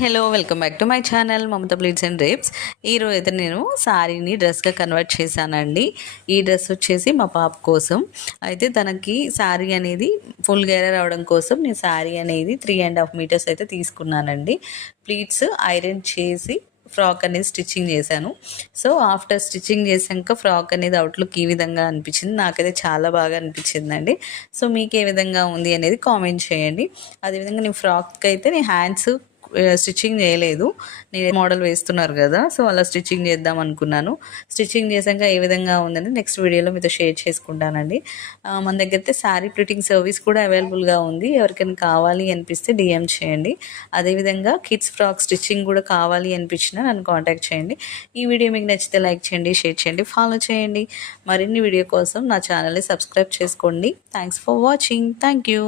Hello welcome back to my channel Mamata pleats and drapes. ఈరోజు అయితే నేను శారీని డ్రెస్గా కన్వర్ట్ చేశానండి. ఈ డ్రెస్ వచ్చేసి మా పాప కోసం. అయితే తనకి శారీ అనేది ఫుల్ గేర రావడం కోసం నేను శారీ అనేది 3.5 మీటర్స్ అయితే తీసుకున్నానండి. ప్లీట్స్ ఐరన్ చేసి ఫ్రాక్ అనేది స్టిచ్చింగ్ చేశాను. సో ఆఫ్టర్ స్టిచ్చింగ్ చేశాక ఫ్రాక్ అనేది అవుట్లుక్ ఈ విధంగా అనిపించింది. నాకైతే చాలా బాగా అనిపించిందండి. సో మీకు ఏ విధంగా ఉంది అనేది కామెంట్ చేయండి. అదేవిధంగా నేను ఫ్రాక్ అయితే నేను హ్యాండ్స్ స్టిచ్చింగ్ చేయలేదు. నేను మోడల్ వేస్తున్నారు కదా, సో అలా స్టిచ్చింగ్ చేద్దాం అనుకున్నాను. స్టిచ్చింగ్ చేశాక ఏ విధంగా ఉందని నెక్స్ట్ వీడియోలో మీతో షేర్ చేసుకుంటానండి. మన దగ్గర అయితే శారీ ప్రింటింగ్ సర్వీస్ కూడా అవైలబుల్గా ఉంది. ఎవరికైనా కావాలి అనిపిస్తే డిఎం చేయండి. అదేవిధంగా కిడ్స్ ఫ్రాక్ స్టిచ్చింగ్ కూడా కావాలి అనిపించినా నన్ను కాంటాక్ట్ చేయండి. ఈ వీడియో మీకు నచ్చితే లైక్ చేయండి, షేర్ చేయండి, ఫాలో చేయండి. మరిన్ని వీడియో కోసం నా ఛానల్ని సబ్స్క్రైబ్ చేసుకోండి. Thanks for watching. Thank you.